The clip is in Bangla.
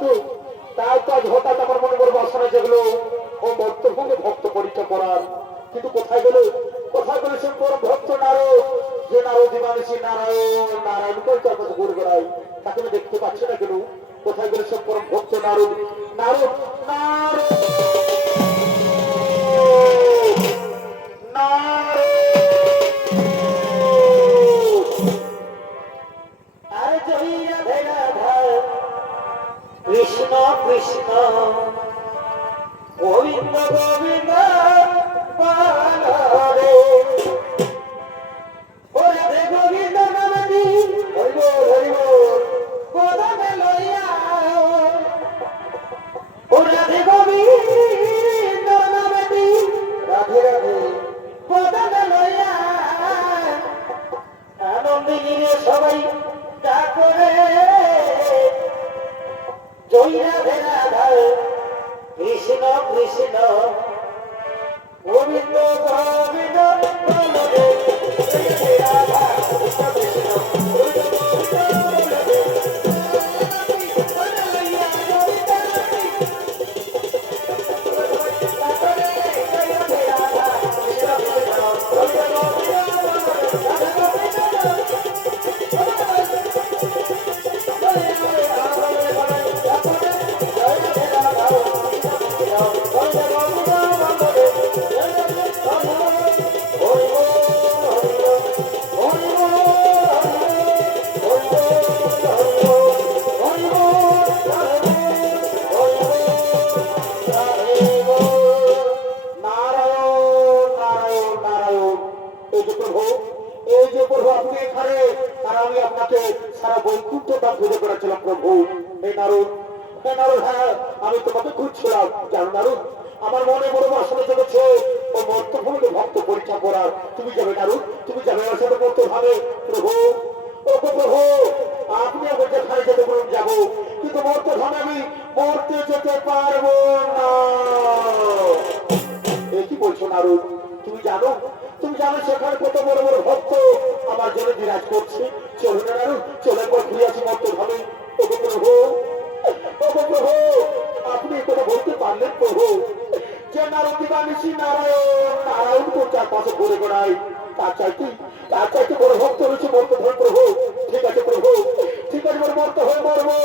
তো তাই তো আজ হঠাৎ আমার মনে করবো আসলে যেগুলো ও বর্তমানে ভক্ত পরীক্ষা করার, কিন্তু কোথায় গেল সে পরম ভক্ত নারদ, যে নারদ দিবানিসি নারায়ণ নারায়ণ করে তার কাছে ঘুরে বেড়াই, তাকে আমি দেখতে পাচ্ছি না কেন? কোথায় গেলে সে পরম ভক্ত নারদ নারদ নারদ নারদ। আরে জয় রাধে রাধা কৃষ্ণ কৃষ্ণ গোবিন্দ গোবিন্দ রে ও রাধে গোবিন্দ নামটি হরিব হরিব পদমে লইয়া ও রাধে গোবিন্দ নামটি রাধে রাধে পদমে লইয়া আনন্দিনী রে সবাই যা করে জয় রাধে রাধা কৃষ্ণ কৃষ্ণ গোবিন্দ গোবিন্দ বলদে জয় রাধা কৃষ্ণ কৃষ্ণ গোবিন্দ গোবিন্দ সারা বৈকুণ্ঠ তা খুঁজে বেড়াচ্ছিলাম প্রভু। হে নারদ, হে নারদ, হ্যাঁ আমি তোমাকে খুঁজছিলাম। জানো নারদ, আমার মনে বড় বাসনা জমেছে ও মর্তভূমিকে ভক্ত পরীক্ষা করার। তুমি যাবে নারদ, তুমি যাবে আমার সাথে মর্ত ভাবে। প্রভু, ও প্রভু, আপনি আমার যেখানে যেতে বলুন যাবো, কিন্তু মর্ত ভাবে আমি মরতে যেতে পারবো না। এ কি বলছো নারদ? তুমি জানো সেখানে কত বড় বড় ভক্ত আমার জন্য বিরাজ করছে। চলো না নারদ, চলে পর ঘুরে আসি মর্ত ভাবে। প্রভু, প্রভু, আপনি কথা বলতে পারলেন প্রভু যে নারদ দিবানিসি নারায়ণ নারায়ণ তো চারপাশে ঘুরে বেড়াই, তার চাইতে বড় ভক্ত রয়েছে মর্ত ধরে। প্রভু ঠিক আছে প্রভু, ঠিক আছে মর্ত হয়ে মরবো,